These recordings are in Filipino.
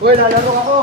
Uy, lalaro ako.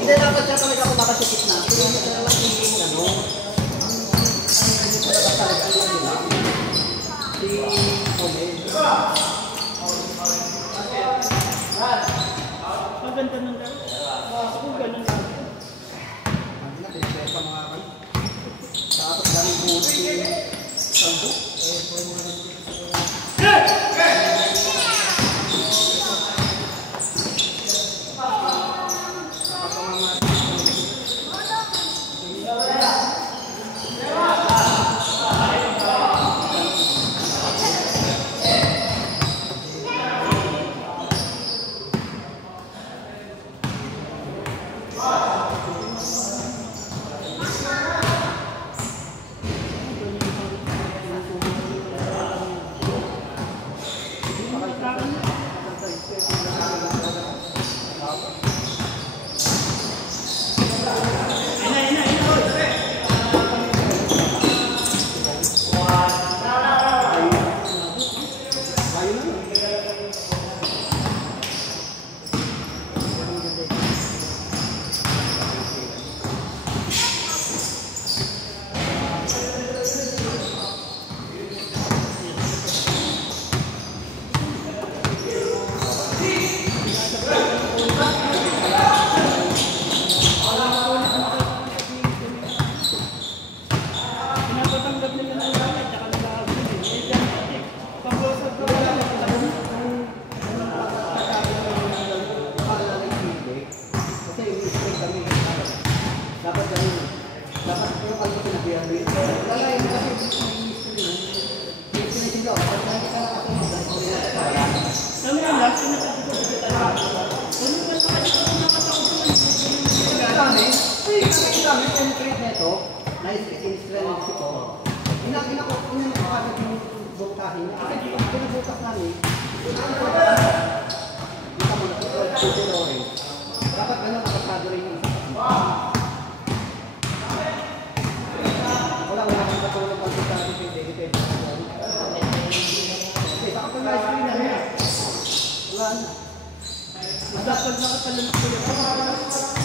Hindi dapat siya talaga ako makasakit na. Pero hindi na lang hindi mo ano. Hindi ko dapat talaga alam nila. Si Colin. Maganda ng gano'n. Kung gano'n lang. Hindi na, pinipaya pa mga kan. Tapos daming buhos si Sambo. Dapat ganun. Dapat yung kalbo sinabihan mo yun. Wala yun kasi may history yun. Yung sinisin daw, pag nakikita na ako mo, dahil kung nila ka, wala na. Alam mo yung last yung nakikita ko talaga. Ano ba sa kanya kung nakatakot ko? Ang dami penetrate nito, na-in-strength ko. Inakagad yung buktahin niya. Kasi pinubukas namin, kita mo na, dapat ganun nakasado rin yung isa. Wala kang katulong pag sa ating depende. Saka pag na-screen na niya, wala na. Dapat nakatalunok ko yun.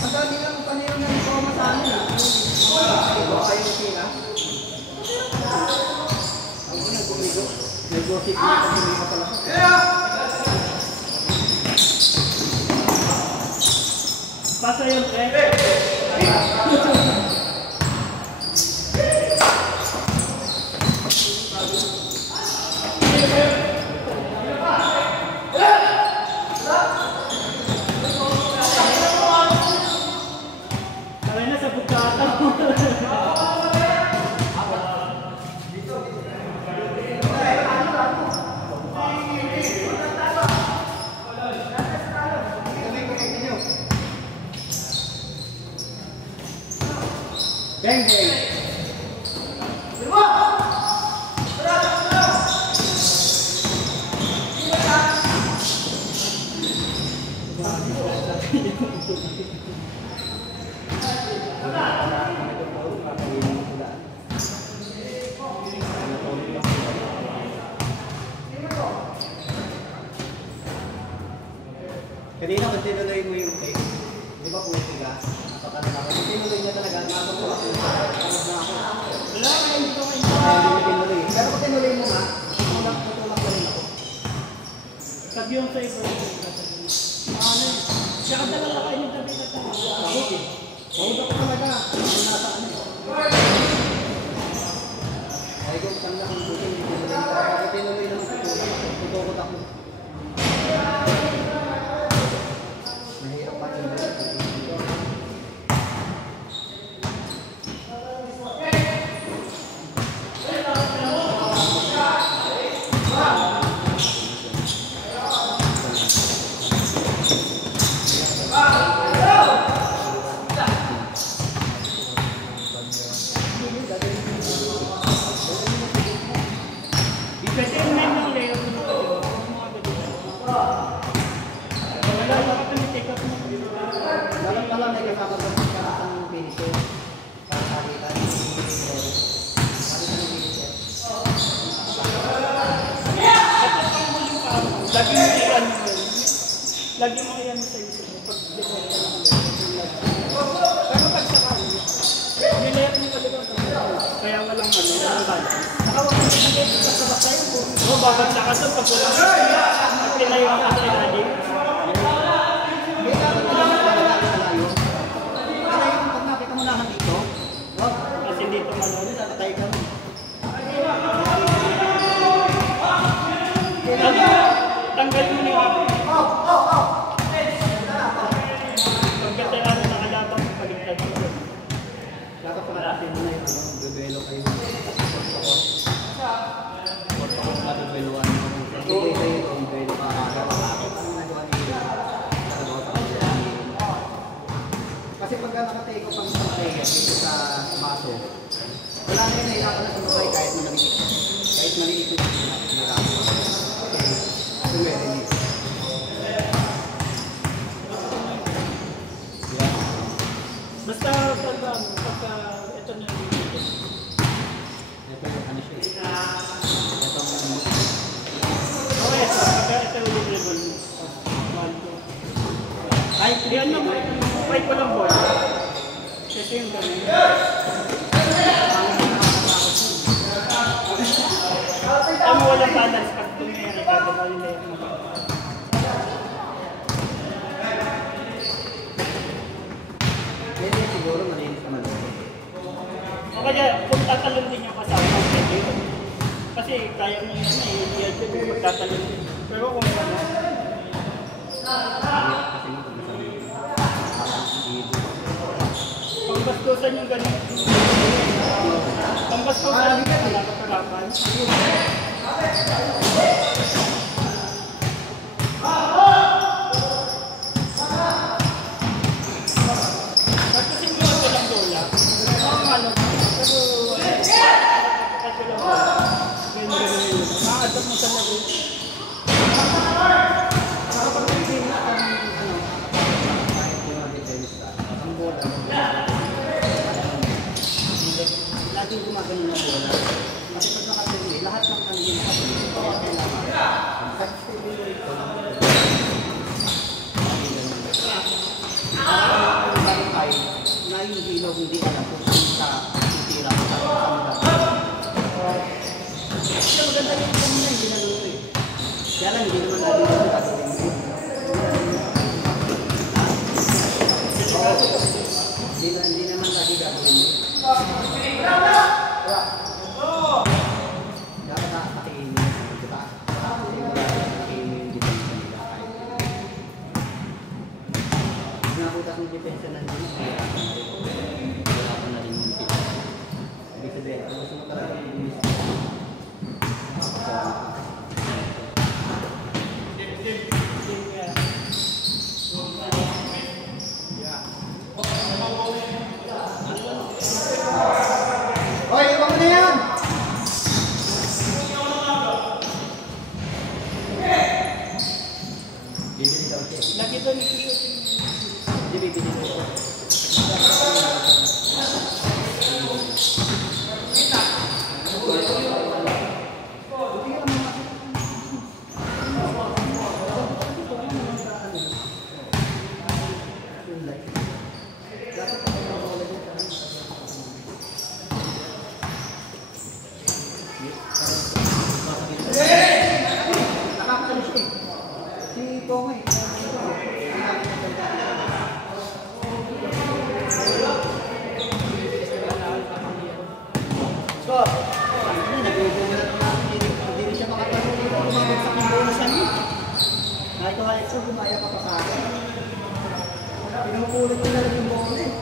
Ang dami lang paniro na ito masama na. Ito kayo sila. Ang una gumigo. Nag-gossip na kung hindi ka pala. Pasa yung pre. Kaya na sa bukata. Bang, bang. Kanina kung tinuloy mo yung tape, di ba po siya? Napakalaman. Kung tinuloy niya talaga, nakapag ko ako. Wala ka hindi ko kayo. Tinuloy. Pero kung tinuloy mo nga, tutulak ko rin ako. Sabi yung sa iba. Ano? Siya ka talaga kayo yung tabi na tayo. Okay. Mauna ko talaga. Nasa ano eh. Ay kung saan na kung bukin, tinuloy ka. Kung tinuloy naman tutulak, tutulak ako. Mahirap pa rin. Kasi yung men ng layout mo ito. Wala ka kami take up mo. Dalam pala may kasama ba sa ang finisher? Para makita ni finisher. Lagi mo iyan mo. Lagi mo iyan sa isip mo. Pero pag sakali, nilayat mo talaga. Kaya nga lang ano, ang balance. Nakawag mo sinigay sa sabakay mo. O, bakit nakasan pag wala mo. Pag tinayo ka sa ilalim. May dapat mo lang talaga malayo. Para yung pag nakita mo naman dito, wag. Kasi dito malawin. Patay ka mo. Tanggal mo na yung hapo. Pagkatayaan na nakalaban mo, paligtad mo. Dapat pala mo na yung ano, bebelo kayo. Portakot na bebeluan mo. Sige kayo kung bebelo ka. Kasi pagka nakatay ko pang pantay dito sa baso, wala na yun nahirapan na sumabay kahit maliit. Kahit maliit yung nahirapan. Ito meron yun. Basta talaga, pagka ito na yung video. Ito yung ano siya. Ito ang ano. Okay, so pagka ito yung level mo. Ay, yan mo, fight ko lang boy. Kasi yung ganun. Tama walang balance pag tumiyari ka, diba yung layer mo. Pwede siguro malinis naman. O kaya, kung tatalon din yung kasama, pwede yun. Kasi kaya mo yun na i-real yun, pagtatalon din. Pero kung ano, Kasi mo kung saan. pag basta Bastos-bastusan yung ganun. Pang-bastusan, nakakarapan. Bastusin mo lang walang bola. Ano, pero kapag walang bola. Ganyan yun. Makakadap mo sa laro. Laging gumagano na bola. Kasi pag nakasili, lahat ng kanina nakasili. Kaya na yung ilaw hindi alam kung sa titira ka sa kaya maganda yung kanina hindi naluto eh. Kaya lang hindi naman natin yung gagawin mo. Hindi naman lagi gagawin mo. Dapat nakakainin mo, diba? Kasi wala nakakainin yung depensa nila kahit. Nakutas ng depensa na nila, wala pa na rin yung depensa. Ibig sabihin, kung gusto mo talaga yung bilis. Hoy, iba mo na yan! Bibili daw siya. Lagi doon nagsusutin. Hindi bibili daw. Nakakalis siya eh. Si Tomay. Scott! Nag-uulat na hindi siya makatulong dito. Bumabagsak ng bonusan niya. Kahit ko halit ko, gumaya pa sa akin. Pinupulit ko na rin yung bono eh.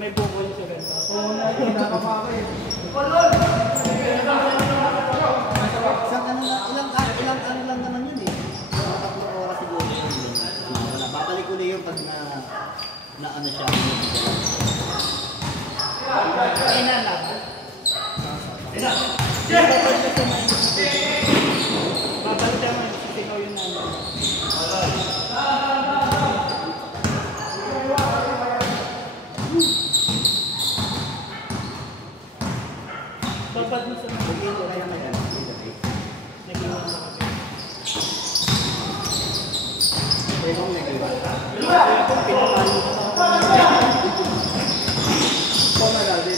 May bukol sa ganda. Oo na, hindi na kapaka eh. Ilang ano lang naman yun eh. 3 oras siguro. Wala, babalik ko na yun pag na ano siya. Kainan lang. Babalik naman. Ikaw yun na. Babad mo sa mga. Pag-ito kaya na yan. Nag-iwan mo kami. Kaya kung nag-iwan. Kaya kung pinapalo mo. Kung nag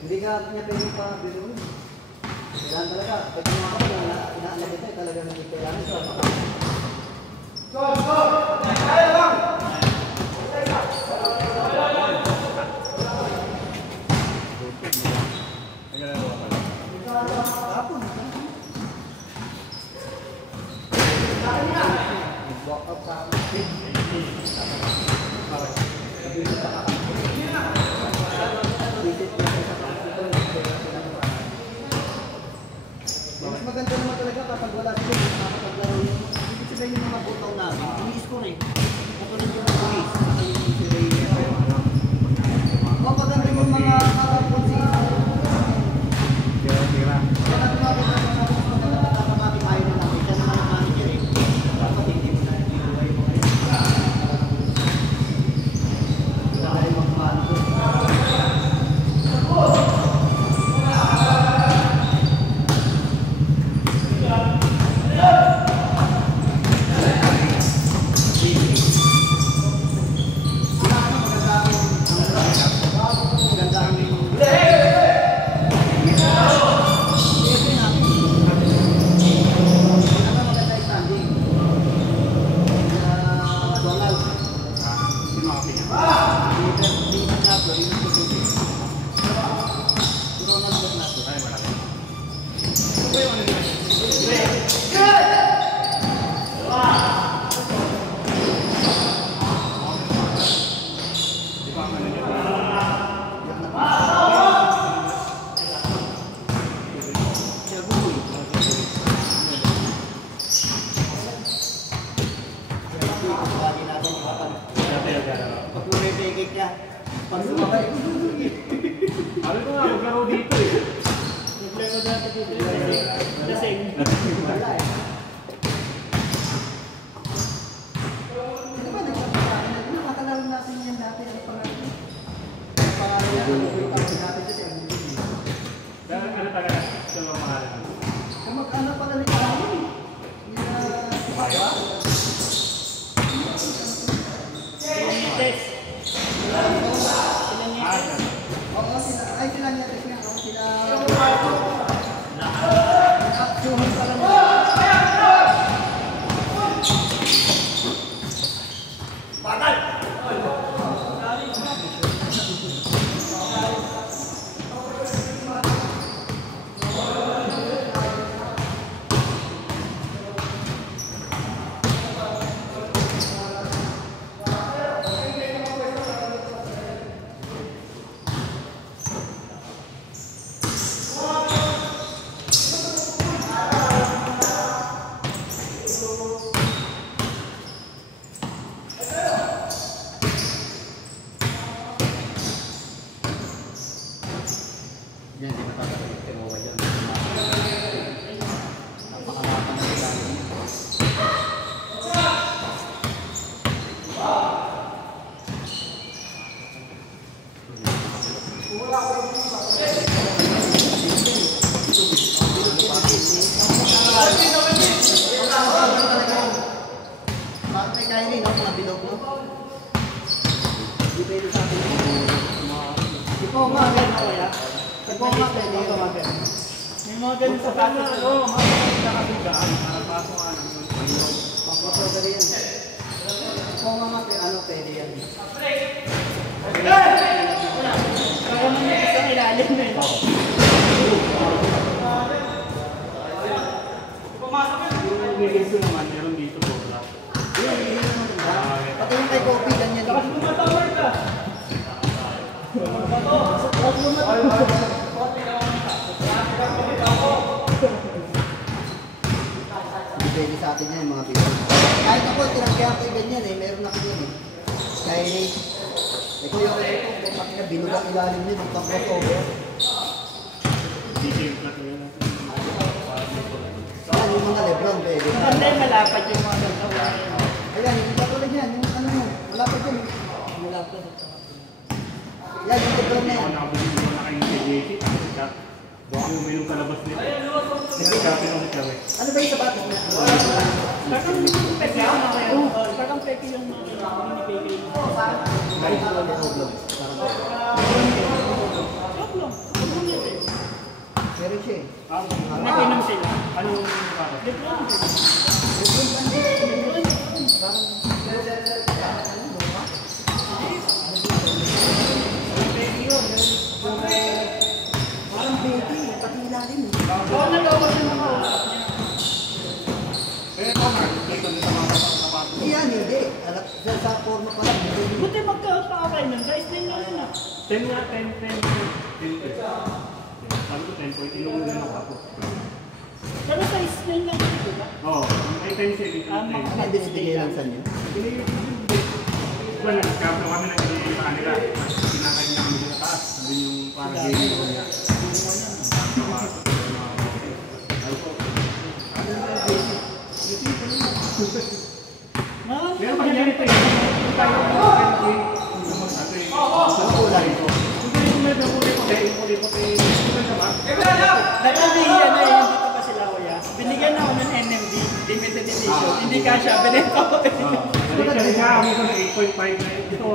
Hindi ka niya pwedeng pa bilhin. Kailangan talaga. Pag mga kapag inaalagay tayo, talaga hindi kailangan ito. Go! Kaya lang! Hapon. Walk up sa akin. Mas maganda naman talaga kapag wala sila yung makakapaglaro yun. Ibig sabihin yung mga butaw namin, ini-score eh. Katulad yung mga police, yung sila yung maganda yung mga karapon si Tira. Kaya natin makita yung mga maganda nakapamati tayo na namin. Kaya naman ang manager eh. Dapat hindi mo na inuway mo kayo. Wala kayo magmano. Pag sumabay, sabi ko nga, maglaro dito eh. Maglaro dito dito. Lasing. wala eh. Ano ba nagpapakain natin? Nakakalaro natin yan dati. Ano pangalan? Pangalan yan. Ang natin kasi ang hindi. Dahil ano talaga sa mga mahalan? Kamag-anak pala ni Karen. Kaya? Test. Oo, sila niya rin nga. Sila... Suhon pa lang. Batal! Yan, di nakakabalik kay Moa dyan. Napakamata na sila. Bakit may kain din ako nabilog mo? Di pwede sa akin. Di po, mga kaya. May mga ganun sa kanya, ano, nakabigdaan, para pasok nga naman. Pagpaprogram yan. Kung mamate, ano pwede yan? Kaya mo yung isang ilalim na yun. Yung release naman, meron dito po. Yun, hindi naman. Pati yung kay Kobe, ganyan. Kyrie. Ito yung kung makina binugang ilalim niya ng pang-crossover. Saan yung mga Lebron, pwede. Hindi, malapad yung mga nagtawa. Ayan, yung katulad yan, yung ano mo, malapad yun. Malapad. Yan, yung Lebron na yan. Baka uminom ka labas nito. Ano ba yung sapatos mo? Parang peke yung mini-peke. Ay, ito lang yung vlog. Pero siya eh. Nag-inom sila. Anong para? Lebron. Parang baby, pati ilalim eh. Oo, nagawa siya ng kausap niya. Pero ito, nakikita nito sa mga sapatos. Yan, hindi. Sa forma pa lang. Buti magkakaakay nun. Guys, din nga yun ah. 10 nga, 10. Sabi ko 10 point, ilong na lang ako. Pero size 9 lang yun, di ba? Oo, may 10 siya dito. Ah, Ano yung binibigay lang sa inyo? Diba, nag-scout na kami ng sa kanila. Pinakay niya kami sa taas. Doon yung parang gaming ko niya. Pero pag ganito eh, kung tayo ng Ang kulay. kung may puti-puti, Nagkabihan na yun, dito pa sila kuya. Binigyan ako ng NMD, limited edition. Hindi ka siya, binenta ko. kasi nga kami ko na 8.5 na ito.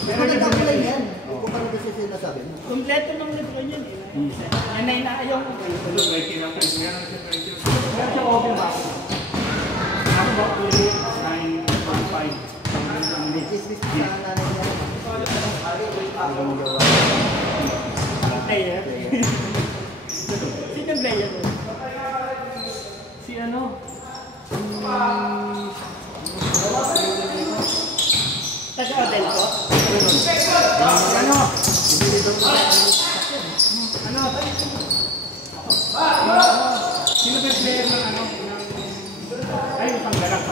Pero nagkakulay yan. Kung paano kasi sinasabi mo. Kompleto ng Lebron yun eh. Yan na inaayaw ko. Ito, 20 lang. Meron siya open ba? Ako ba, 9.5. Business na nanay niya. Ang gawa. Player. Sino player mo? Si ano? Taga-Odel ko? Ano? Sino ba yung player ng ano? Ay, panggalang.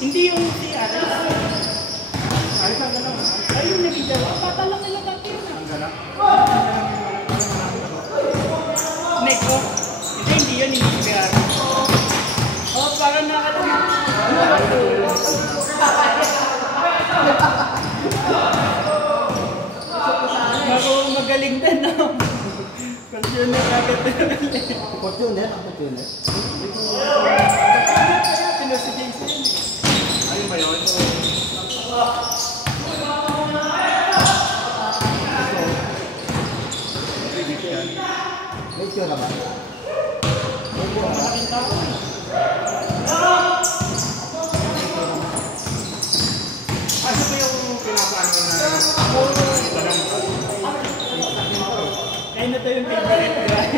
Hindi yung si Aris. Ay, panggalang. Ay, yung nagigil. Patalang nila dati yun ah. Panggalang. Neko. Hindi yun, hindi si Aris. Oh, parang Ako magaling din no? Fortuner agad din. Fortuner? Ang Fortuner? Pino si Jason yun eh. Ayun ba yun? May tsura ba? May buha ba? Ano ba yung pinapaano na Ayun na to yung favorite guy.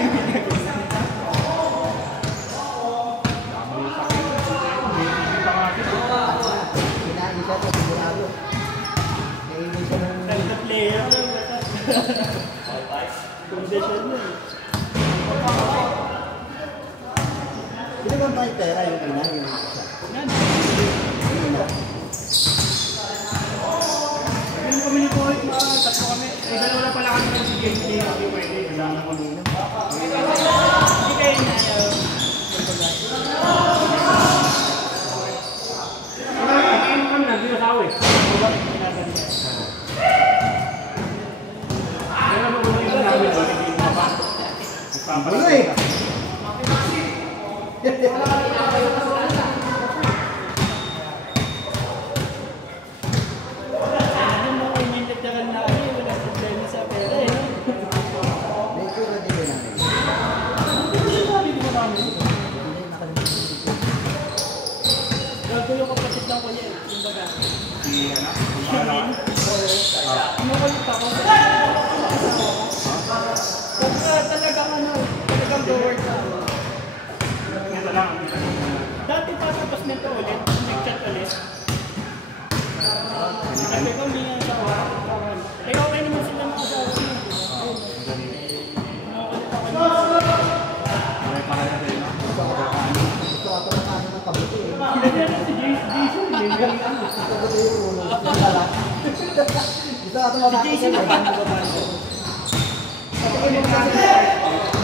Kinain siya sa sigurado. Kaimin siya ng... Ganda player. Condition mo eh. Sino bang tayo pera yung ina yung isa? Yan. Ina. yung pamili ko, tatlo kami. Eh, dalawa pala kami ng si JJ. Hindi pwede. Kailangan ko nila. Hindi kayo na Ano kami na, dinosaw eh. Pero ano ba yung namin ba? Hindi mo pa. Ano eh? Yung mga literal na ano, wala problema sa pera eh. May tsura din yun namin. Hindi nakalimutan. Gago yung kapatid ng kuya eh. Yung baga. Si ano? Ang pangalan. Inukulit ako. Pagka talagang ano, talagang go-work na. Ito lang ang isa. Dati patapos nito ulit, nag-chat ulit. Sabi ko, hindi nga sa kawan. Eh, okay naman sila mga asawa niya. Inukulit ako niya. May pangalan sa'yo. Gusto ko ito ng kanin ng kabuti eh. Ganyan si Jason. Ito yung ulo. Ito ato mga Jason, ang paano ba ba?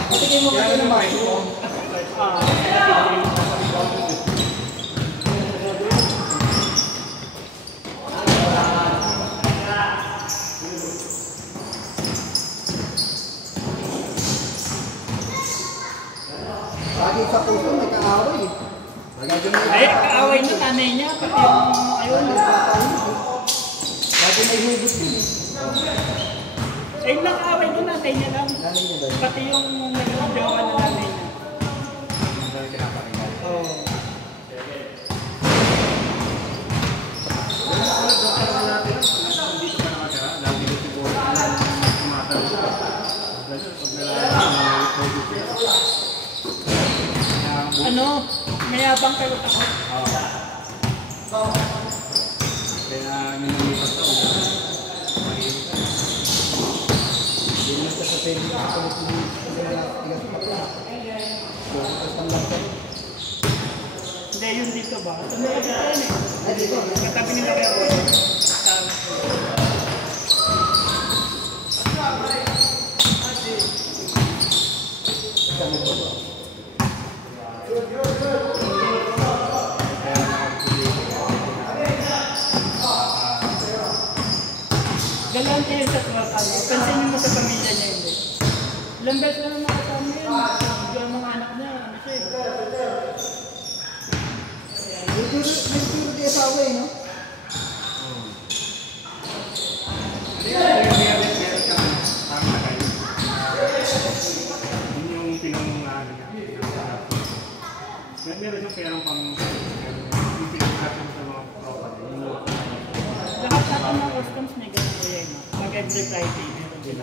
Patikin mo kasi ng maso. Lagi sa puso may kaaway eh. Ay, kaaway niya, nanay niya, pati yung ayun. Lagi may hugot din eh. Eh, nakaaway niya, nanay niya lang. Nanay niya ba? Pati yung naging jowa na nanay niya. Oo. Ano? Mayabang kayo ako. Kaya minilipat ako. Hindi naman sa pwede ka kulit mo. Kasi wala tigas pa pala. Tapos ang laptop. Hindi, yun dito ba? Ito na dito yan eh. Ay dito. Katabi nila kaya ako. Galante yun sa truck, ano. Pansinin mo sa pamilya niya hindi. Ilang beses na naman kasama yun. Yung mga anak niya, ano siya eh. May turo di asawa eh, no? Meron siyang tama kayo. Yun yung pinangungahan niya. Meron siyang perang pang yung pinagkakasya sa mga property. Lahat natin ng customs may ganun ko yan. Mag-every Friday meron sila.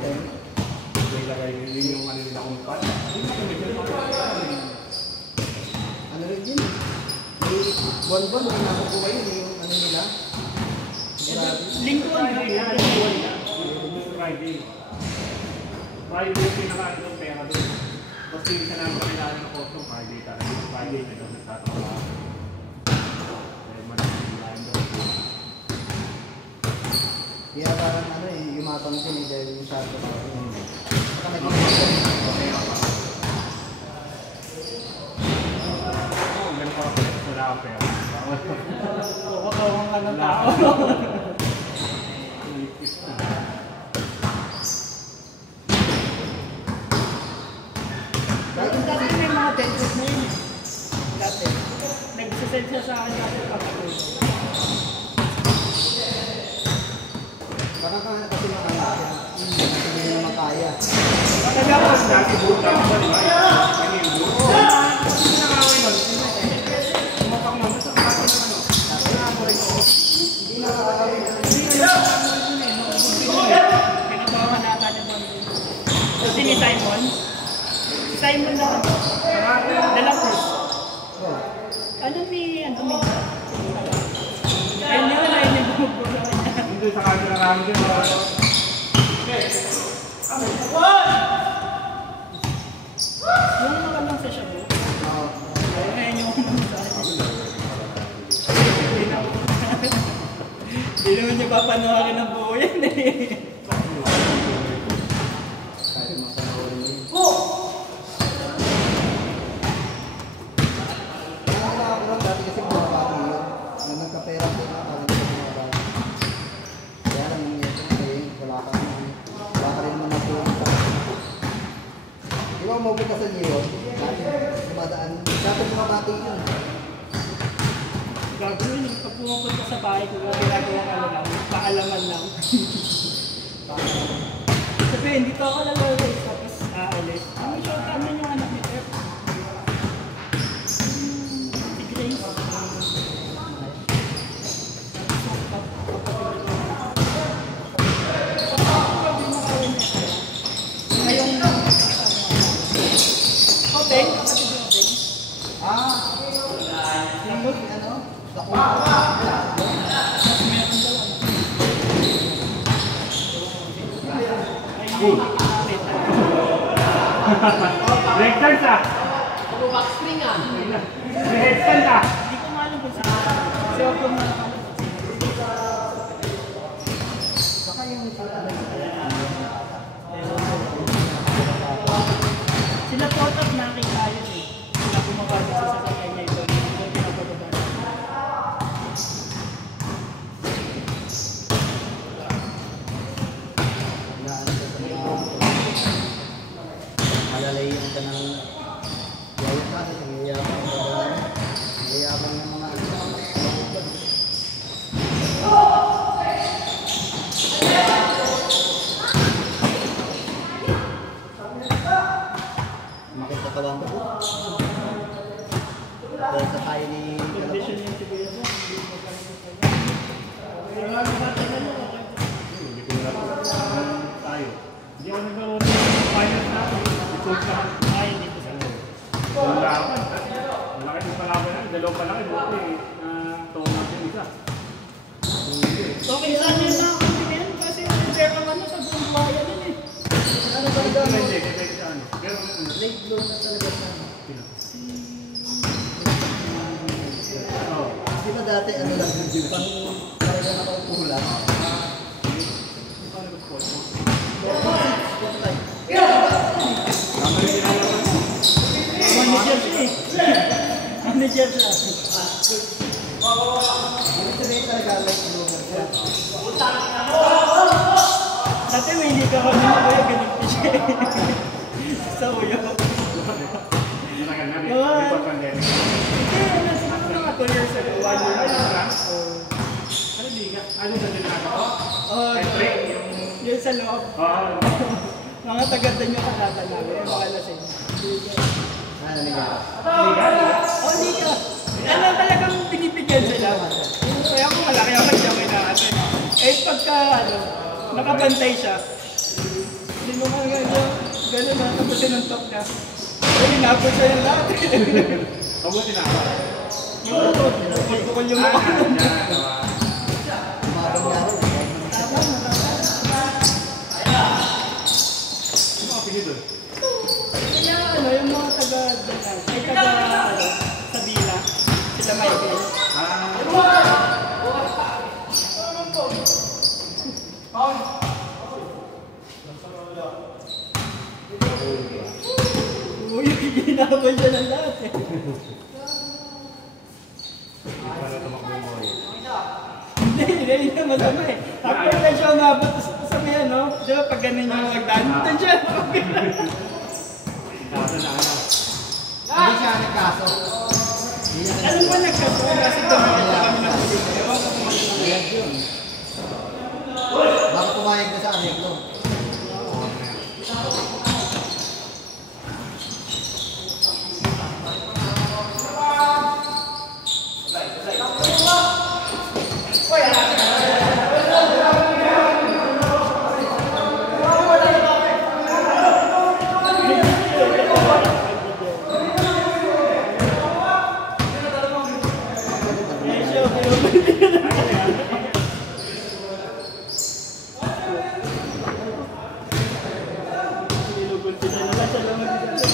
Yun yung ano nila kung paano. Ano rin yun eh. May buwan-buwan, may nakukuha yun eh, yung ano nila. Grabe. Lingkuan Friday yun. na, lingkuan na. Friday. Friday yung pinakaano ng pera doon. Basta yung isa namin kailangan ng costo, Friday talaga. Friday na doon nagtatawa. Eh, maraming line doon. Kaya parang ano eh, yumatang din eh, dahil yung sabi ko. Saka naging Ganun pa ako, wala akong pera. Kawang ka ng tao. Nalipis na. Dati may mga dentist na yun. Dati. Nagsasend siya sa akin dati kapatid. baka kasi makaya siya. Kasi hindi naman makaya. Tagapos. Dati buta ko ba, di ba? Kanil mo. Nakawin nun. Tumapak mo. Sa kapatid na ano. Hindi nakakawin. Pinabawa na ata niya doon. Kasi ni Simon. Si Simon na ano. Dala Cruz. Oh. Ano may ayun yun, ayun yung bumubulo niya. Hindi sa kanila na kami dyan. Yung nakamang sa shabu. Oh. Ayun yung hindi naman niya papanoorin ng buo yan eh. Kahit mapanoorin yun. Kaya nakakakulang dati kasi mga bati yun. Na nagkapera ko na parang sa mga bati. Kaya lang yung ito ngayon, wala ka rin naman napunta. Di ba umabot ka sa Leo? Dati dumadaan. Dati mga bati yun. Gagawin yung pag pumapunta sa bahay ko, ginagawa ano lang, paalaman lang. Sabihin, dito ako lalawin, tapos aalis. Ano siya, ano yung anak ni Pep? Si Grace. Ngayong Obeng, kapatid ni Obeng. Ah! Nambot, Ano? Dako. mas meron daw ano. Ay, Leg turns ah! Backstring ah. May headstand ah! hindi ko maalam kung saan. Kasi huwag kong Saka yung sila Potap nakita yun eh. Sila bumababa sa sasakyan niya ito. Hindi pinapababa. malalayan ka ng yaya kasi nangyayabang ka ba? Nangyayabang ng mga makita ka bang po? Dahil sa tayo ni Condition yung siguro mo. Hindi ko na tayo. Hindi ako nagkaroon ng finals natin. I-coach lahat. Ay, hindi ko sabi. Malaki yung palaban natin. Dalawang palaki. Buti taon natin isa. Okay, saan yun na ako tingin? Kasi share ka ano sa buong bayan yun eh. Ano ba ito? Hindi, kasi sa ano. Pero late blow na talaga siya. Di ba dati ano lang, pang talaga nakaupo lang. Manager siya eh. Manager siya. Sabihin talaga late blow na siya. Dati may hindi ka kami na kaya ganun pa siya eh. Sa uyo. matagal na. Before pandemic. Hindi, siguro mga 2 years ago. 1 year ago. Ano liga? Ano sa dinaka? Oh, Entry, yung... yun sa loob. Mga tagadan yung kalata namin. Yung mga lasing. Ano niya? Oh, hindi ka. Ano talagang binibigyan sila. Kaya kung malaki ako siya may natin. Eh pagka ano, nakabantay siya. Hindi mo mga gano'n na, tapos sinuntok ka. Eh, hinapos siya yung lahat. Mabuti na ako. Oo, pagkukul yung mukha. Umabang nga rin. Tama, Ano ang pinili doon? kaya ano, yung mga taga-danas, ay Sabila, sila Michael. Uy, ginagawa siya ng lahat eh. Para tumakbo mo eh. Hindi na masama eh. After na siya umabot sa may ano, di ba pag ganun yung magdaan, doon siya. Kaso na ano? Hindi siya nagkaso. Alam mo nagkasuhan kasi tumagal pa kami ng pulis. Ewan ko kung ano. Ayan yun. Baka pumayag na sa arreglo. Eh, siya, pero nilugulti niya naman siya lang mag-isa.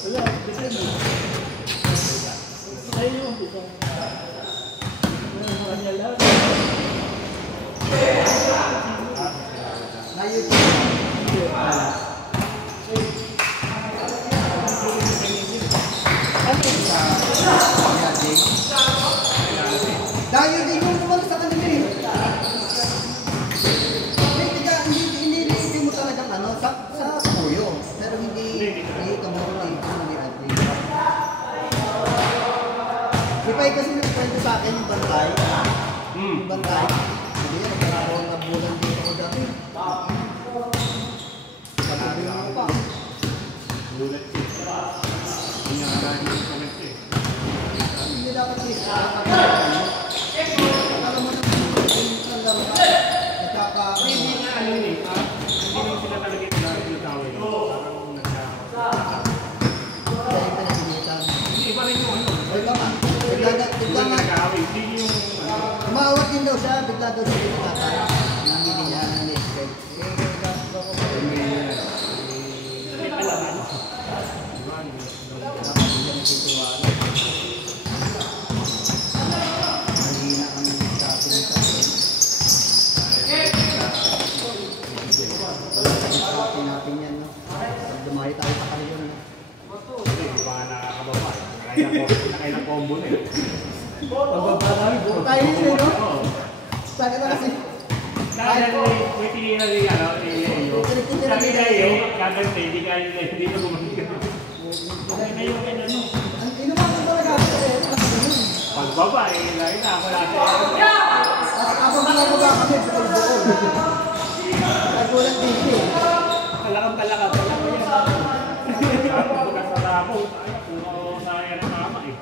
Wala, kasi ano. Ayun yung umpisa. Kanya lahat. Ngayon, kaya Jay. Dahil din yung naman sa kanila eh. Hindi mo talagang ano, sa kuyo. Pero hindi ka mo hindi ate. Si Pai kasi nagkwento sa akin yung bantay. Yung bantay. Hindi yan, nagkaroon ng bulan dito ko dati. Pagkabi mo pa. Bullet kick. Hindi nga kaya yung comment eh. Hindi dapat isa. Alam mo na kung laro ka. Hindi nga ano yun eh. Hindi naman sila talaga yung tinatawag. Parang nagkakaroon. Kaya pinaginitan. Iba rin yung ano. Wala ka. Wala ka. siya, bigla daw siya pinatay. Namili niya ng net-card. May palaman. Mahina kami sa ating sa natin yan, no? Pag dumayo tayo sa kaliyon, no? Hindi, di ba nga nakakababa. Nakailang combo na eh. Pagbaba namin, buko tayo yun, no? Oo. Saka na kasi. Kaya may tinira rin ano, Leo. Sabi na Leo, kagante, hindi kaya nila, hindi na bumalik. Okay na yung ano. Ang inumakan talaga ako eh. Pagbaba eh, lagi na ako natin. Kapag ginagawa kami, bukol-bukol. Nagulat din siya. Palakang-palakang. Kasala ako, kung sayang ang tama eh.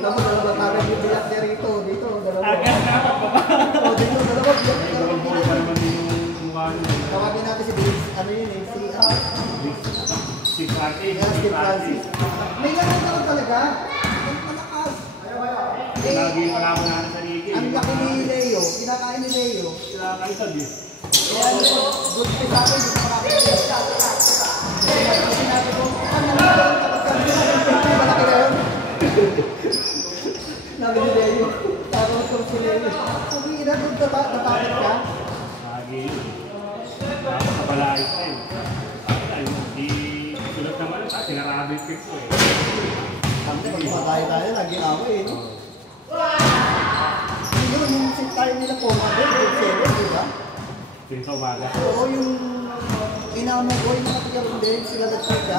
Tapos dalawa kagad yung biyak niya rito, dito, dalawa. Agad na pagbaba. O, dito, dalawa, biyak Ay, dalawa. bukol pa naman din yung mukha nyo. Tawagin natin si Bill, ano yun eh, Si Francis, Steve Francis. May ganun naman talaga. Ang malakas. Eh, lagi wala ko na sa Ricky. ang laki ni Leo, kinakain ni Leo. Sila kaitag eh. Kaya good pa sa akin, hindi ko makakita. Kasi sinabi ko, ano naman kapag kami natin, malaki na yun. Nabi ni Leo, tapos ko si Leo. Kung inagod ka ba, natakot ka? Lagi yun. Tapos sa balay pa yun. Ay, di tulad naman ito, sinarado yung pick ko eh. Sabi ko, pag tayo, lagi ako eh. No? Yung sit tayo nila po, grade 7, di ba? Yung sa umaga. Oo, yung inaano ko, yung nakatigaroon din, sila nagkita.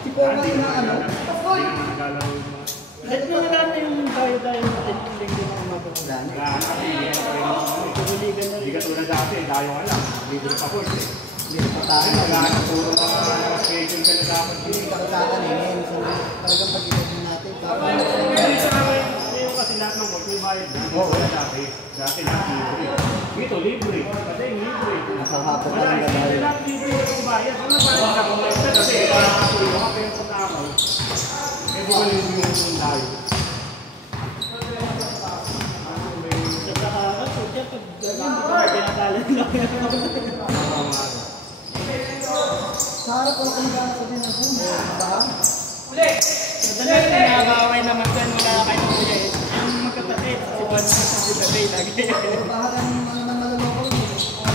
Si Poma yung ano, Hindi naman naglalaro yung mga... Let mo na natin yung tayo-tayo natin yung linggo ng umaga. dami. Naghahanap eh, hindi na pwede naman eh. Tubuligan na Hindi rin. ka tulad dati, dayo ka lang. Libre pa course eh. Hindi pa tayo, Naghahanap puro mga schedule ka na dapat. hindi ka kakanin. So, talagang pag-ibigin natin. Hindi sa ngayon kasi lahat ng course may bayad na. Oo. Wala dati. Dati lahat libre. Dito libre. Kasi libre. Nasa hapon Wala, ka lang hindi tayo. lahat libre yung bayad. Ano ba yung nakakulay ka? Kasi nakakatuloy mo ka pero kung nakakaw. Eh di ba yung dayo? Sa saka, kaya pag gano'n, hindi ka pinatalan lang. Sa harap ko kung gano'n ko din ang bumo, diba? Madalas nakakaway naman dyan, wala kayo ng kuya eh. Yung magkapatid, si Juan si Babay lagi. Pero bahala naman maluloko.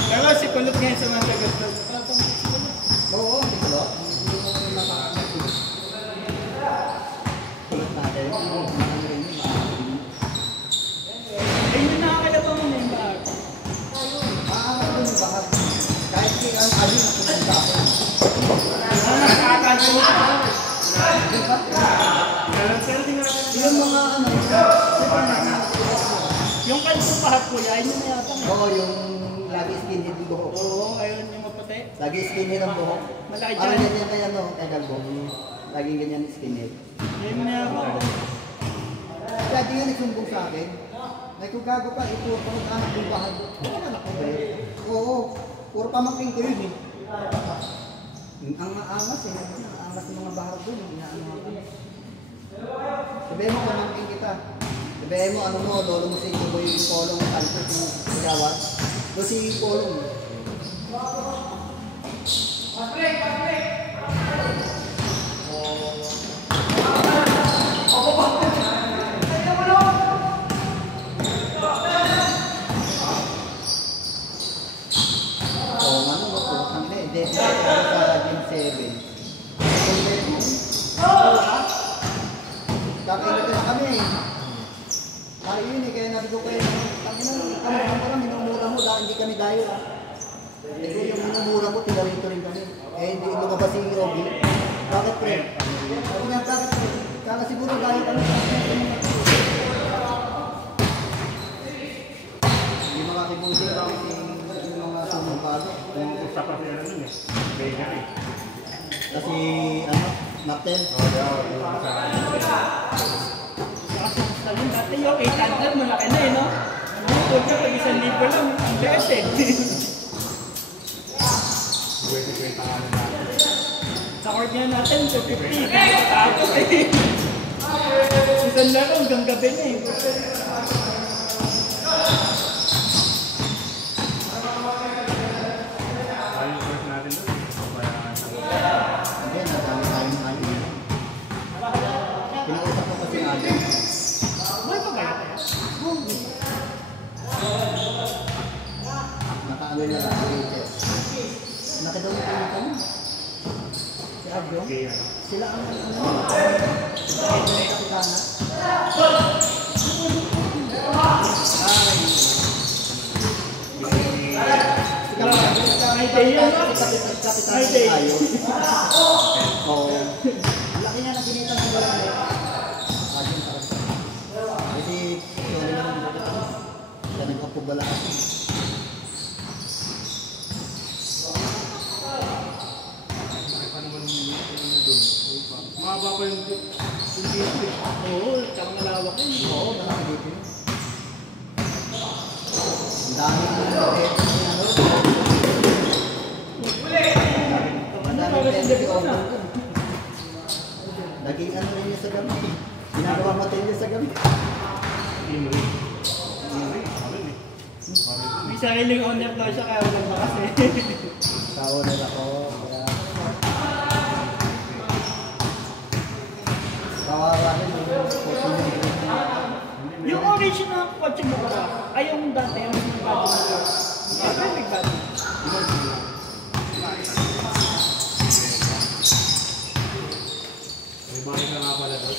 Pero si Kulot ngayon sa mga sagot. Oo, di ba? Hindi mo nakakakit. Kulit natin. Oo, mga rin yung Eh, yun nakakalabaw mo na yung bahag. dun yung bahag. Kahit kaya ang alin na pupunta ako. Nakakalabaw mo na. Diba? Pero di nga Yung mga ano, yung kalsong bahag kuya, ayun yun na yata. oo, yung lagi skinhead yung buhok. Oo, ayun yung maputi. Lagi skinhead ang buhok. Malaki Parang dyan. ganyan kaya no, kay Galbo. Laging ganyan skinhead. Ayun na yata. Kaya di nga nagsumbong sa akin. Ay kung gago ka, ito pang anak yung bahag. Ano anak ko ba yun? Oo, puro pamangking ko yun eh. Ang aangas eh. Ang aangas ng mga bahag doon. Inaano ako. Sabihin mo, pamangking kita. Sabihin mo, ano mo, lolo mo si Kuboy yung polong kalpot yung sigawat. Doon si polong. Oo, ano mo po? Hindi, hindi. Sa Game 7. Kakainit na kami. Ay, yun eh, kaya nabi ko kayo, kami parang minumura mo, dahil hindi kami dayo. Eh, kung yung minumura mo, tinarito rin kami. Eh, hindi lumabas si Robby. Bakit pre? Sabi nga, bakit pre? Kaya siguro dayo kami. Hindi makakibulsin kami yung mga sumupado. Kung gusto pa sila nun eh. Vega eh. Kasi, ano, Naptel. Sabi dati yung 800 malaki na eh, no? Kung ka pag 1,000 lang, ang best eh. Kwenta nga na natin. Sa court nga natin, 250. Tapos eh. Isang laro hanggang gabi na eh. Tuloy na lang. Nakita mo yung kami. Si Adjo. Okay, ano. Sila ang kapitana. May day yun, no? May day. Oo. Laki niya na binitang ko lang. Kasi sorry naman dito. Ganun ka po bala. Mahaba pa yung district. Oo, tsaka malawak yun. Oo, malaki dito yun. Ang dami ng naging ano rin niya sa gabi. Ginagawa matin niya sa gabi. Imri. Sabi ni. May sariling owner daw siya kaya walang bakas eh. Sa owner ako. Kaya... Kawawa rin yung photo niya. Yung original kotse mo ka, ay yung dati, yung bago mo. Siyempre may bago. May balik na nga pala daw.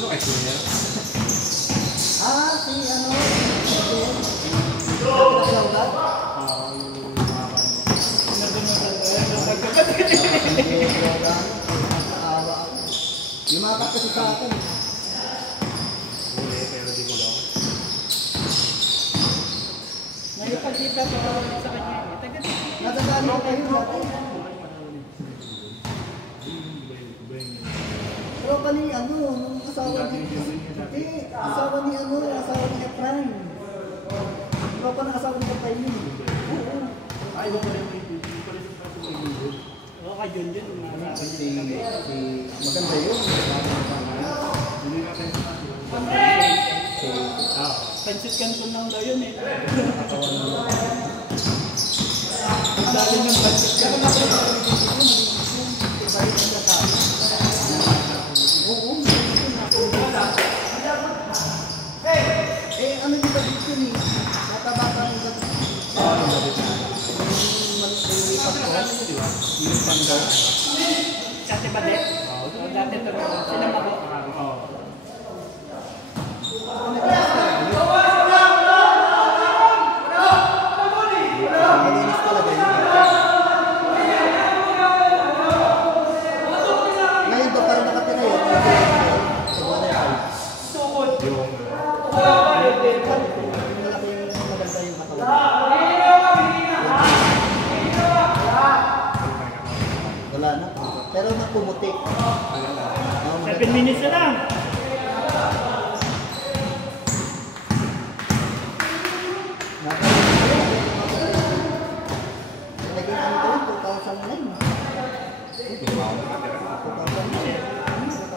No, I see that. Ah, si ano? Yumakap kasi sa akin. Huli, pero di ko lang. Ngayon pagkita ko sa kanya eh. Taga-dito. Nadadaan ko kayo dati. Pero kani ano, nung asawa ni... Hindi, asawa ni ano, asawa ni Efrain. Pero pa ng asawa ni Efrain yun. Oo. Ay, wala pa rin sa kaso may lulod. Oo, kay Junjun. Maganda yun. Hindi ka tayo sa kaso. Pansit canton lang daw yun eh. Katawan mo. Ang dali ng pansit canton. Oo. Eh, ano yung bagit yun eh? Bata-bata yung bagit. Oo, yung bagit. Yung panggaw. Dati ba din? Oo, dati ito. Sinama ko. Oo. Malinis talaga yun. Ngayon ba parang nakatira yun? Sa buwan na yun. Yung... Malaki yung maganda yung katawan. Wala na. Pero napumutik. 7 minutes na lang. Naging ano ko yun, 2009.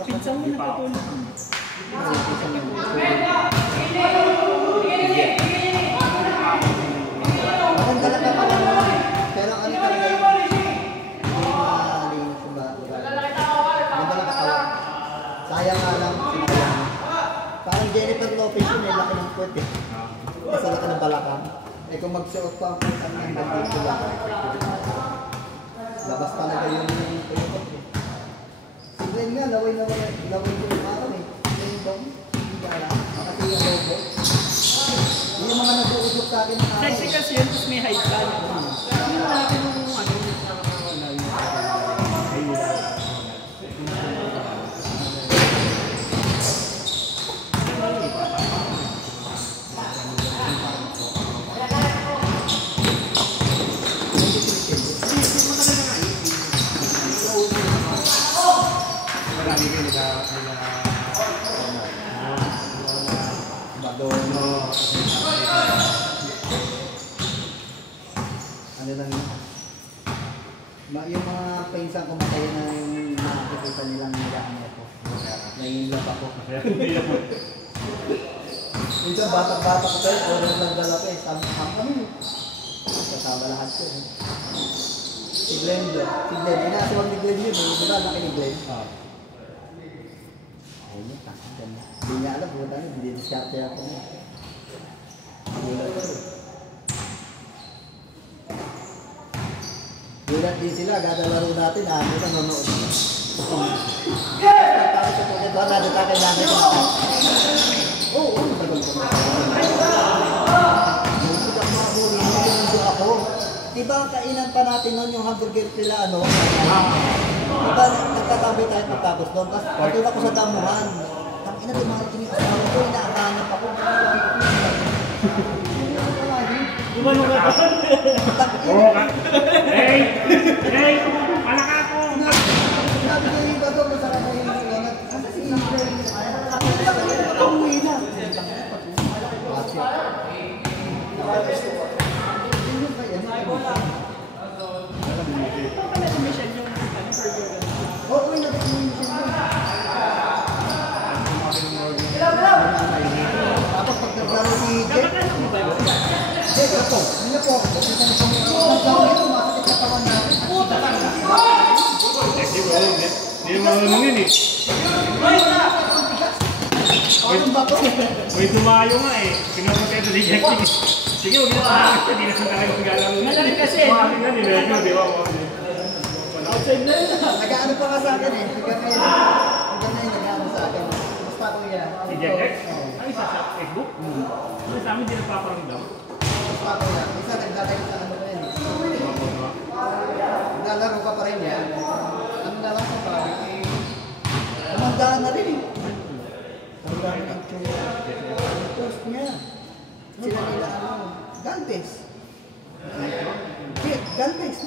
Pinsang mo nagpatulog. Maganda lang ang katawan. Pero ano talaga yun? Hindi malinis yung bago. Maganda lang katawan. Sayang nga lang. Parang Jennifer Lopez yun eh, laki ng puwet eh. Kasi laki ng balakang. Eh kung magsuot pa ang puwet ang nandito lang. Labas talaga yun yung puwet eh. Si Glenn nga, laway ko yung araw eh. Yung dong, hindi ka alam. Kasi yung logo. Yung mga nag-uusok sa akin ng araw. Sexy kasi yun, tapos may height ka. Ano natin yung ano? Marami kayo nila... Madono. Ano lang yun? Yung mga pinsan ko matay na yung nakakita nilang nilahan ako. Nahihilap ako. Minsan batak-batak ko tayo, oras lang dala ko eh. Sama kami. Kasama lahat ko eh. Si Glenn, inaasawag ni Glenn yun eh. Di ba laki ni Glenn? Ayun, ganda. Hindi niya alam, buta na, hindi diskarte ako na. Gulat ko. Gulat din sila, gada laro natin, ano na nanonood. Tapos ito, ito na, dito kay nanay ko. Oo, tagal ko na. Ako. Diba ang kainan pa natin noon yung hamburger nila, ano? Diba nagkakabay tayo pagtapos doon? Tapos patula ko sa damuhan. Ang ina, di mga tingin asawa ko, inaanap ako. Diba nung gano'n? Oo ka. Hey! Hey! Palaka ko! Sabi ko yung iba doon, masarap na yung donut. Ano si Iber? Umuwi na. Oo, tapos pag naglaro si Jeff, ito, hindi po, naglaro ito, masakit sa kawan natin. Hindi mo naman yun eh. May tumayo nga eh. Pinaprotesto ni Jackie. Sige, huwag na tayo. Hindi na sila kayo magalaw. Malaki kasi. Malaki nga, nilagyo, di ba? Outside na yun. Nag-ano pa ka sa akin eh. Hanggang ngayon, nag-ano sa akin. Basta ko yan. Si Jackie? Ang isa sa Facebook? Sa amin, hindi nagpaparamdam. Basta ko yan. Isa nagdalayo sa ano ko yan eh. Naglalaro ka pa rin yan. Ano na lang sa pari? Kumandaan na rin eh. Kumandaan na ang tsura. Post niya. Sila nila ano. Galvez. Galvez.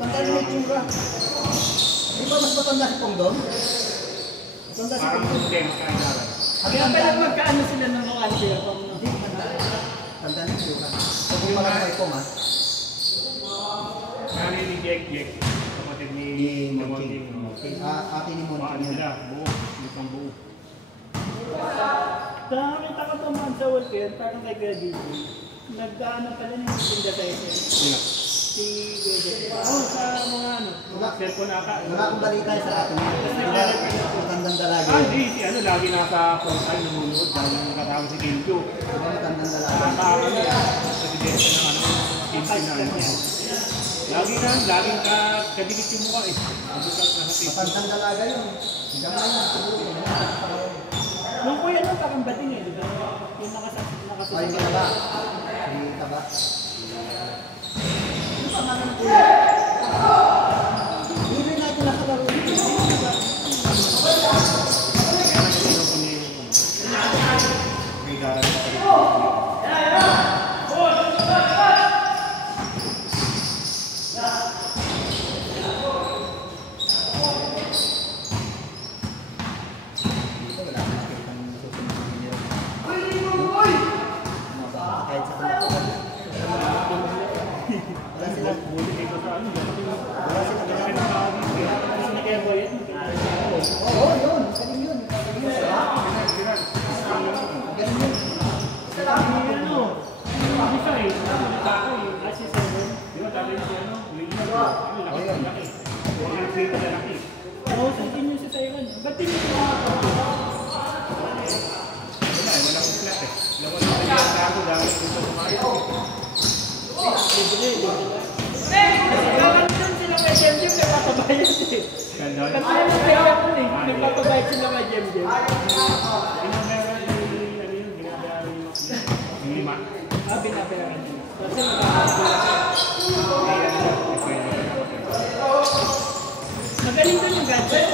Tanda nila yung tsura. Di ba mas matanda si Pongdong? Matanda si Parang Pongdong. hindi, magkakainaran. Kaya pala magkaano sila ng mga answer. Hindi, tanda nila yung tsura. Sabi mo pala kay Pong ha? Kaya ni Jek, kapatid ni Monting. Ate ni Paano Monty. sila? Buo. Isang buo. Nakakita ko tumaan sa welfare, parang kay Kuya DJ. Nag-ano pala niya yung synthesizer. Sino? Si Kuya DJ. Oo, sa mga ano. Cellphone ata. Wala akong balita sa atin. Matandang dalaga. Ah, hindi. Si ano, lagi nasa phone time nanonood dahil nakatawag si Kiljo. Matandang dalaga. Nakakaawa niya. Presidente ng ano, Kiljo na ano. Laging kadikit yung mukha eh. Abukat na sa Facebook. Matandang dalaga yun. Gamay na. Nung kuya nung parang bating eh, di ba? Yung nakasasabi. Ayun ka ba? Hindi ka ba? Ano pa nga ng kuya? Hindi na ito nakalaro. May darating pa rin. Dito wala akong nakikita ng susunod video. Kahit sa kanila. Wala sila. Buti dito sa ano. Wala sila. Kasi na kaya boy yan. Oo, yun. Galing yun. Galing yun. Galing yun. Ano? Isa eh. Ako eh. Asi 7. Di ba dati si ano? Laki. Huwag ang pito na laki. Oo, sa inyo si Siren. Ba't hindi ko makakapagod? Wala eh. Wala kong flat eh. Alam mo naman yung ako dahil gusto kumain. Kakalitan sila kay Jem Jem, nagpapabayad eh. Ganda. Kasi yung kaya ko eh, nagpapabayad sila kay Jem Jem. Binabayaran yung ano yun, binabayaran yung lima. Binabayaran nila. Kasi magkakagulat. Magaling doon yung gadget.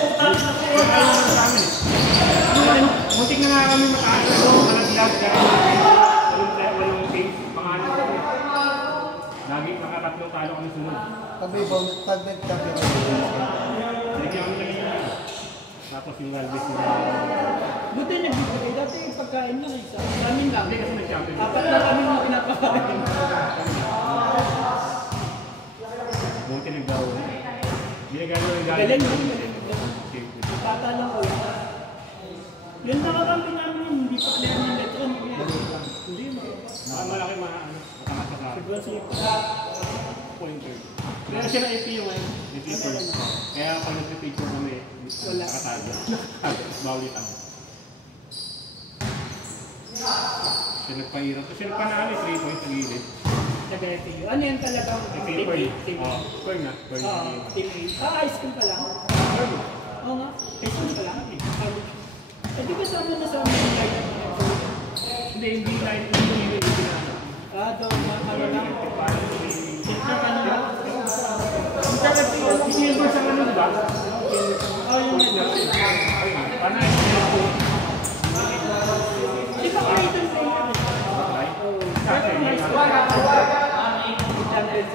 Muntik na nga kami mataas na doon, malaglag dahil walang tape, pangalan ko. Lagi nakatatlong talo kami sunod. Pag may champion. Lagyan kami lang yun. Tapos yung Galvez na... Buti nagbibigay. Dati pagkain lang isa. Daming lang. Hindi kasi nag-champion. Apat na kami mga pinapakain. Buti nagdaw. Ginagano yung Galing Galvez. yun. Tata lang ko lang. Yun nakakampi namin yun. Hindi pa player ng Metro. Hindi mo. Malaki mga ano. Matakas sa Siguro siya. pointer. Meron siya ng FPU ngayon. FPU first. Kaya pag nag-picture kami, nakatago. Bawal itang. Siya nagpahirap. So siya nagpanalo 3 points sa gilid. Nag-FPU. Ano yan talaga? FPU first. Team A. First na. First na. Team A. High school pa lang. Oo nga. High school pa lang. Eh, di ba sama na sa mga lineup na Hindi line. Hindi pinano. doon na ano lang. Center ka na lang. Silver sa ano ba? Yun nga. Panay. Di ba kayo doon sa inyo?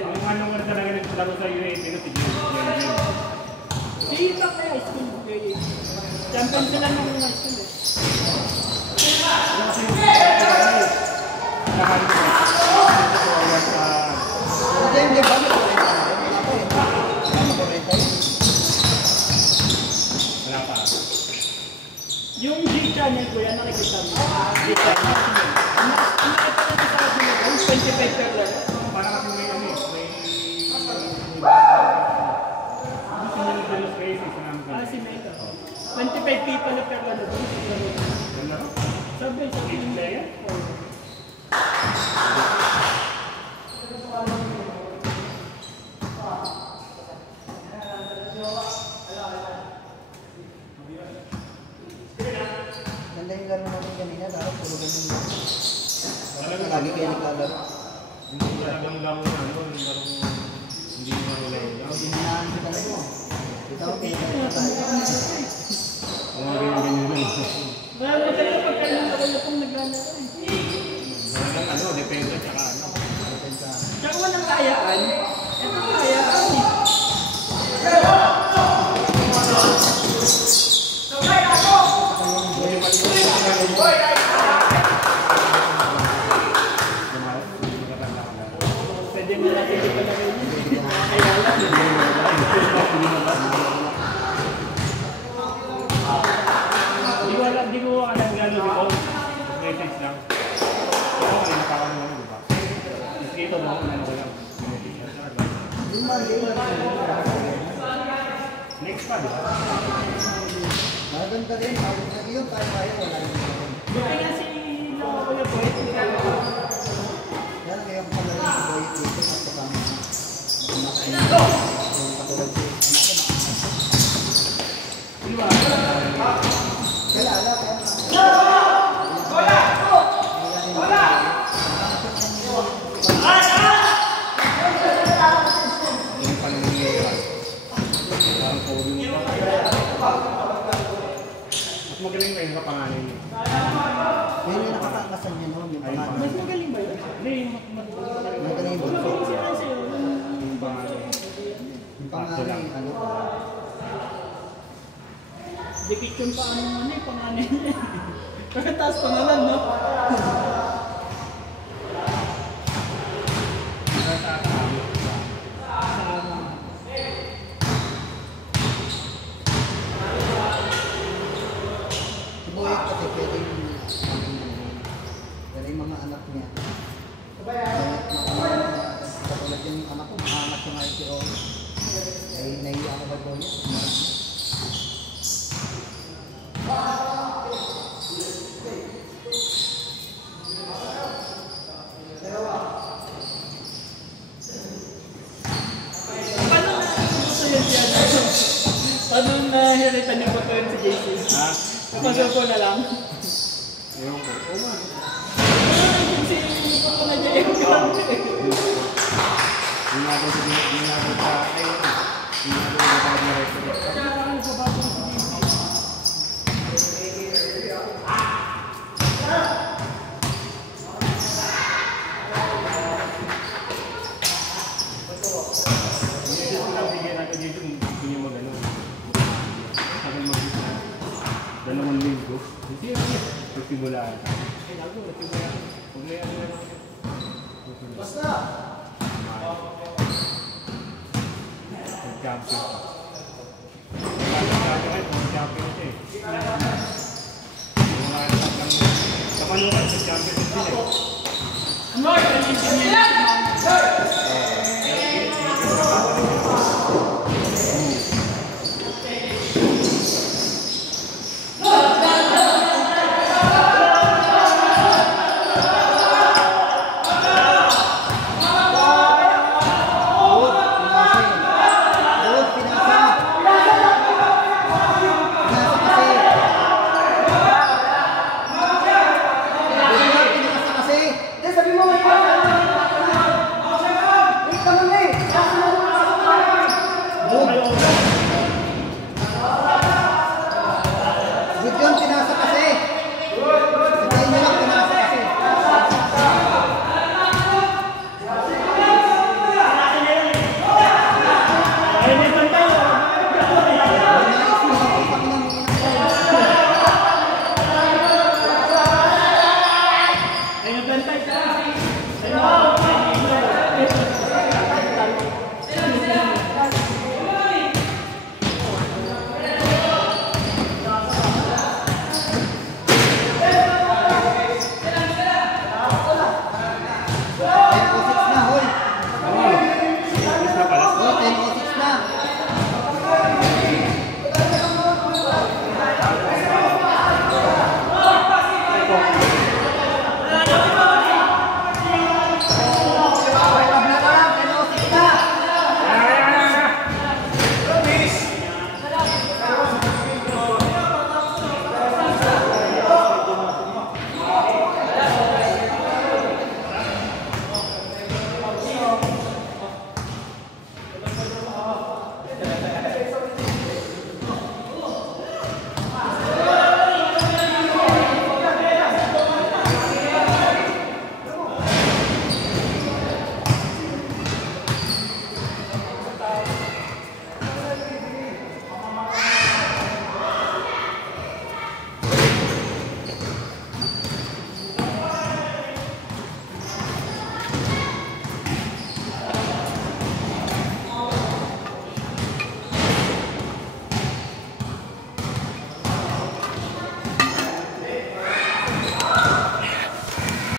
Ang ano mo talaga naglalaro sa UAP no, Di ba kayo high school? Champion sila ng high school eh. Hindi ba? Wala pa. Yung G-channel ko yan, nakikita mo. G-channel. Ang nakita na sa akin na 25 per lang. Parang kasi may ano Si Meta. 25 people na per laro. Sabi sa team player? Ganda yung laro natin kanina, dapat puro ganun lang. Dapat lagi kayo naglalaro. Hindi talagang laro na ano, hindi mo nalay. Hinahan ko talaga. Ito ako kayo naglalaro. Mga ganyan lang. Wala mo talaga pagkailan ako na kung naglalaro eh. Talagang ano, depende tsaka ano. Tsaka walang kayaan. Ito kayaan eh. Pwede mo natin di pala rin. Di ko ka lang gano'n dito. Message lang. Ako kayo nakakaan mo, di ba? Ito mo, ano ko lang. Next pa, di ba? Maganda rin. Yung kaya-kaya wala yung gawin. Buti nga si Kuya Boy. Yan kaya kung pala rin si Boy dito sa kasama. Yung katulad si Di ba? Kilala kaya Yung panangyayari. Parang pwede mo pa. Mas magaling kayo sa pangalan niyo. yun yung nakakakasan niya noon, yung pangalan. Mas magaling ba yun? Hindi, Magaling yung Magaling si Rice eh. yung pangalan. yung pangalan yung ano. Depiction pa ano eh, pangalan niya. Pagkataas pa naman, no? Si Boy kasi pwede yung pero yung mga anak niya. Katulad yung anak ko, mahangat ko nga yung si Ron. Ay naiiyak ako ba Boy? Paano gusto yun siya? Paano nahirita niyo pa yun si JC? Ha? Napasuko na lang. Ewan ko. Oo nga. Si Papa na JM ka. Ginagawa sa ay, ginagawa sa restaurant. Bigyan natin dito kung gusto niyo mag-ano. Sabi mag-dalawang linggo. Hindi yan. Pagsimulaan. Huwag na yan na lang. Basta! Champion. Champion siya eh. Sa panukat sa champion din eh. Ano?